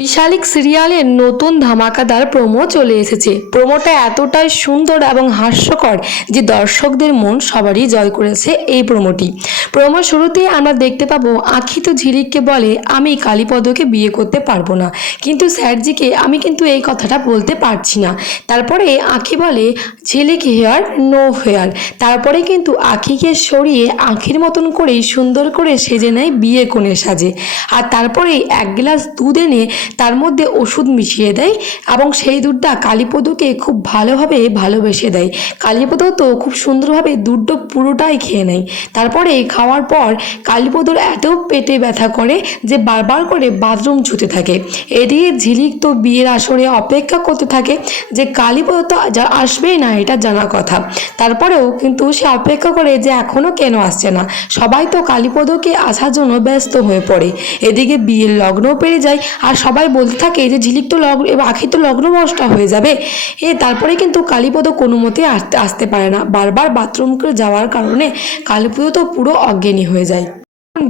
বিশালিক সিরিয়ালের নতুন ধামাকাদার প্রোমো চলে এসেছে। প্রোমোটা এতটাই সুন্দর এবং হাস্যকর যে দর্শকদের মন সবারই জয় করেছে এই প্রোমোটি। প্রোমো শুরুতেই আমরা দেখতে পাবো, আখি তো ঝিলিককে বলে, আমি কালীপদকে বিয়ে করতে পারব না। কিন্তু স্যারজিকে আমি কিন্তু এই কথাটা বলতে পারছি না। তারপরে আখি বলে, ঝিলিক হেয়ার, নো হেয়ার। তারপরে কিন্তু আখিকে সরিয়ে আখির মতন করেই সুন্দর করে সেজে নেয় বিয়ে কোণে সাজে। আর তারপরে এক গ্লাস দুধ এনে তার মধ্যে ওষুধ মিশিয়ে দেয় এবং সেই দুধটা কালীপদকে খুব ভালোভাবে ভালোবেসে দেয়। কালীপদ তো খুব সুন্দরভাবে দুধটা পুরোটাই খেয়ে নেয়। তারপরে খাওয়ার পর কালীপদর এত পেটে ব্যথা করে যে বারবার করে বাথরুম ছুতে থাকে। এদিকে ঝিলিক তো বিয়ের আসরে অপেক্ষা করতে থাকে যে কালীপদ তো আসবেই না, এটা জানা কথা। তারপরেও কিন্তু সে অপেক্ষা করে যে এখনও কেন আসছে না। সবাই তো কালীপদকে আসার জন্য ব্যস্ত হয়ে পড়ে। এদিকে বিয়ের লগ্নও পেরে যায় আর সবাই বলতে থাকে যে ঝিলিক তো লগ্ন, এবার আখি তো লগ্ন মশটা হয়ে যাবে। এ, তারপরে কিন্তু কালীপদ কোনো মতে আসতে আসতে পারে না। বারবার বাথরুম করে যাওয়ার কারণে কালীপুজো তো পুরো অজ্ঞানী হয়ে যায়।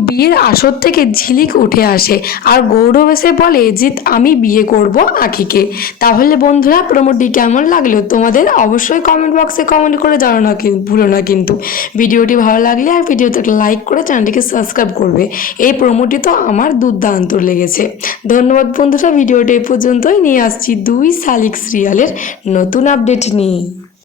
বিয়ের আসর থেকে ঝিলিক উঠে আসে আর গৌরব এসে বলে যে আমি বিয়ে করব আখিকে। তাহলে বন্ধুরা প্রমোটি কেমন লাগল? তোমাদের অবশ্যই কমেন্ট বক্সে কমেন্ট করে জানো না ভুলো না কিন্তু। ভিডিওটি ভালো লাগলে আর ভিডিওতে একটা লাইক করে চ্যানেলটিকে সাবস্ক্রাইব করবে। এই প্রমোটি তো আমার দুর্দান্ত লেগেছে। ধন্যবাদ বন্ধুরা, ভিডিওটি এই পর্যন্তই। নিয়ে আসছি দুই শালিক সিরিয়ালের নতুন আপডেট নিয়ে।